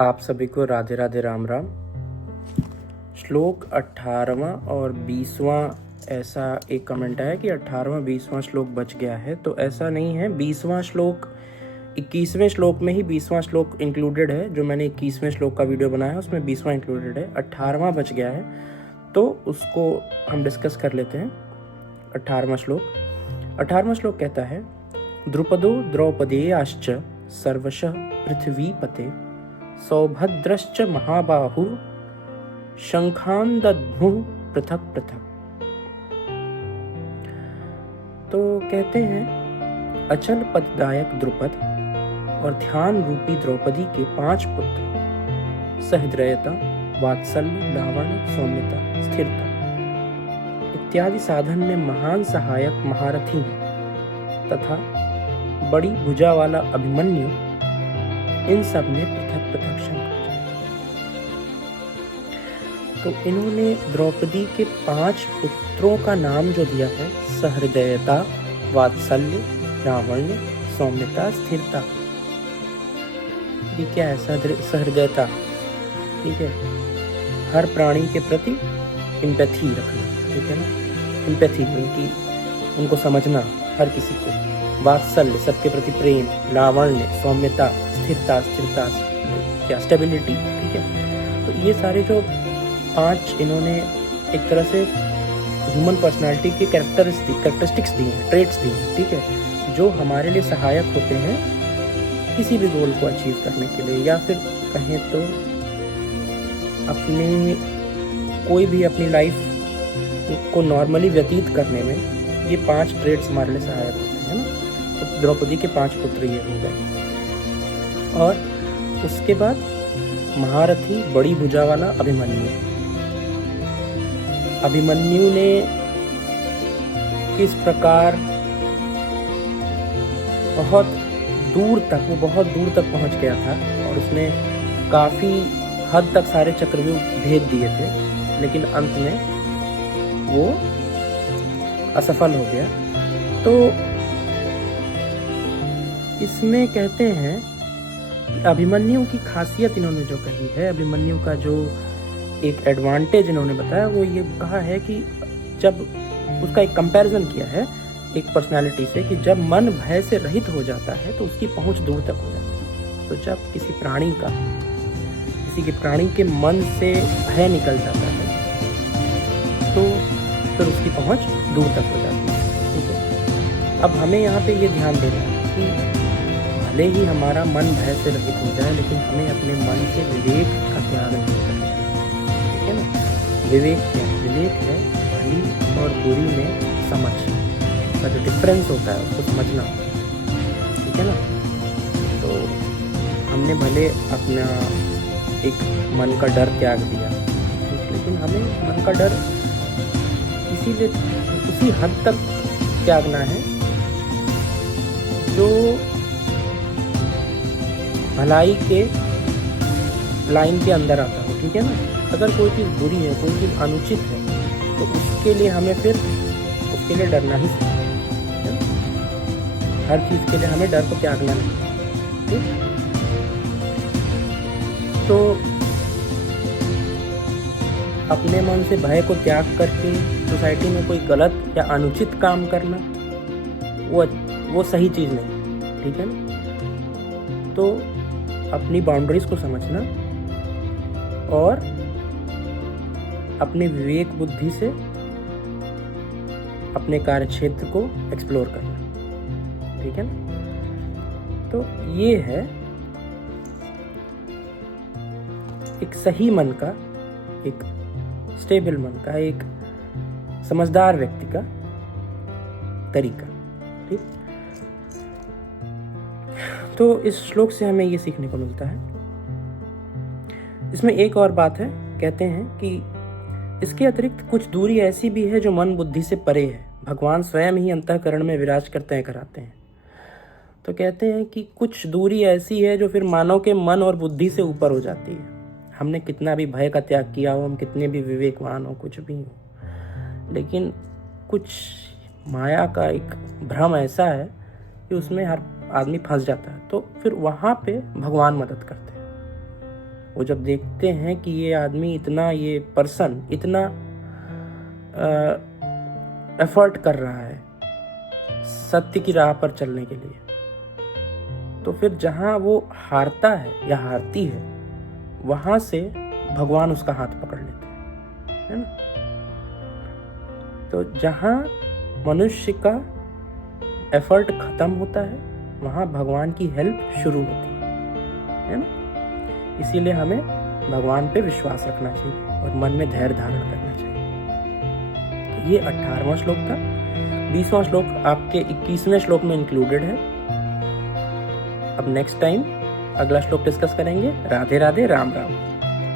आप सभी को राधे राधे राम राम। श्लोक 18वां और 20वां, ऐसा एक कमेंट आया कि 18वां 20वां श्लोक बच गया है, तो ऐसा नहीं है। 20वां श्लोक 21वें श्लोक में ही 20वां श्लोक इंक्लूडेड है। जो मैंने 21वें श्लोक का वीडियो बनाया है उसमें 20वां इंक्लूडेड है। 18वां बच गया है तो उसको हम डिस्कस कर लेते हैं। 18वां श्लोक कहता है, द्रुपदो द्रौपदेयाश्च सर्वशः पृथ्वीपते सौभद्रश्च महाबाहु शंखान दद्मुः पृथक पृथक। तो कहते हैं, अचल पददायक द्रुपद और ध्यान रूपी द्रौपदी के 5 पुत्र सहृदयता, वात्सल्य, लावण्य, सौम्यता, स्थिरता इत्यादि साधन में महान सहायक महारथी हैं तथा बड़ी भुजा वाला अभिमन्यु इन सब ने पृथक पृथक शंकर। तो इन्होंने द्रौपदी के 5 पुत्रों का नाम जो दिया है, सहृदयता, वात्सल्य, लावण्य, सौम्यता, स्थिरता। ये क्या है? सहृदयता, ठीक है, हर प्राणी के प्रति एम्पैथी रखना, ठीक है ना, एम्पैथी, उनको समझना, हर किसी को। वात्सल्य, सबके प्रति प्रेम। लावण्य, सौम्यता, स्थिरता क्या, स्टेबिलिटी, ठीक है। तो ये सारे जो 5 इन्होंने एक तरह से ह्यूमन पर्सनालिटी के कैरेक्टरिस्टिक्स दी हैं, ट्रेट्स दी हैं, ठीक है, जो हमारे लिए सहायक होते हैं किसी भी गोल को अचीव करने के लिए, या फिर कहें तो कोई भी अपनी लाइफ को नॉर्मली व्यतीत करने में ये 5 ट्रेट्स हमारे लिए सहायक होते हैं ना। तो द्रौपदी के 5 पुत्र ये हो गए। और उसके बाद महारथी, बड़ी भुजा वाला अभिमन्यु ने किस प्रकार बहुत दूर तक पहुंच गया था और उसने काफी हद तक सारे चक्रव्यूह भेद दिए थे, लेकिन अंत में वो असफल हो गया। तो इसमें कहते हैं कि अभिमन्यु की खासियत इन्होंने जो कही है, अभिमन्यु का जो एक एडवांटेज इन्होंने बताया, वो ये कहा है कि जब उसका एक कंपैरिजन किया है एक पर्सनालिटी से, कि जब मन भय से रहित हो जाता है तो उसकी पहुंच दूर तक हो जाती है। तो जब किसी के प्राणी के मन से भय निकल जाता है तो फिर उसकी पहुंच दूर तक हो जाती है, ठीक है। अब हमें यहाँ पे ये ध्यान देना है कि भले ही हमारा मन भय से रहित हो जाए, लेकिन हमें अपने मन से विवेक का त्याग नहीं करना है, ठीक है ना। विवेक क्या है? विवेक है भली और बुरी में समझ का जो डिफरेंस होता है उसको समझना, ठीक है ना। तो हमने भले अपना एक मन का डर त्याग दिया, लेकिन हमें मन का डर इसीलिए उसी हद तक त्यागना है जो भलाई के लाइन के अंदर आता हो, ठीक है ना। अगर कोई चीज़ बुरी है, कोई चीज़ अनुचित है, तो उसके लिए हमें उसके लिए डरना ही चाहिए। हर चीज़ के लिए हमें डर को त्यागना नहीं, ठीक। तो अपने मन से भय को त्याग करके सोसाइटी में कोई गलत या अनुचित काम करना, वो सही चीज़ नहीं, ठीक है ना। तो अपनी बाउंड्रीज को समझना और अपने विवेक बुद्धि से अपने कार्य क्षेत्र को एक्सप्लोर करना, ठीक है ना। तो ये है एक सही मन का, एक स्टेबल मन का, एक समझदार व्यक्ति का तरीका, ठीक। तो इस श्लोक से हमें ये सीखने को मिलता है। इसमें एक और बात है, कहते हैं कि इसके अतिरिक्त कुछ दूरी ऐसी भी है जो मन बुद्धि से परे है, भगवान स्वयं ही अंतःकरण में विराज करते हैं, कराते हैं। तो कहते हैं कि कुछ दूरी ऐसी है जो फिर मानव के मन और बुद्धि से ऊपर हो जाती है। हमने कितना भी भय का त्याग किया हो, हम कितने भी विवेकवान हो, कुछ भी हो, लेकिन कुछ माया का एक भ्रम ऐसा है कि उसमें हर आदमी फंस जाता है। तो फिर वहाँ पे भगवान मदद करते हैं, वो जब देखते हैं कि ये आदमी इतना, ये पर्सन इतना एफर्ट कर रहा है सत्य की राह पर चलने के लिए, तो फिर जहाँ वो हारता है या हारती है, वहाँ से भगवान उसका हाथ पकड़ लेते हैं, है ना। तो जहाँ मनुष्य का एफर्ट खत्म होता है, वहाँ भगवान की हेल्प शुरू होती है ना। इसीलिए हमें भगवान पे विश्वास रखना चाहिए और मन में धैर्य धारण करना चाहिए। तो ये 18वां श्लोक था। 20वां श्लोक आपके 21वें श्लोक में इंक्लूडेड है। अब नेक्स्ट टाइम अगला श्लोक डिस्कस करेंगे। राधे राधे, राम राम।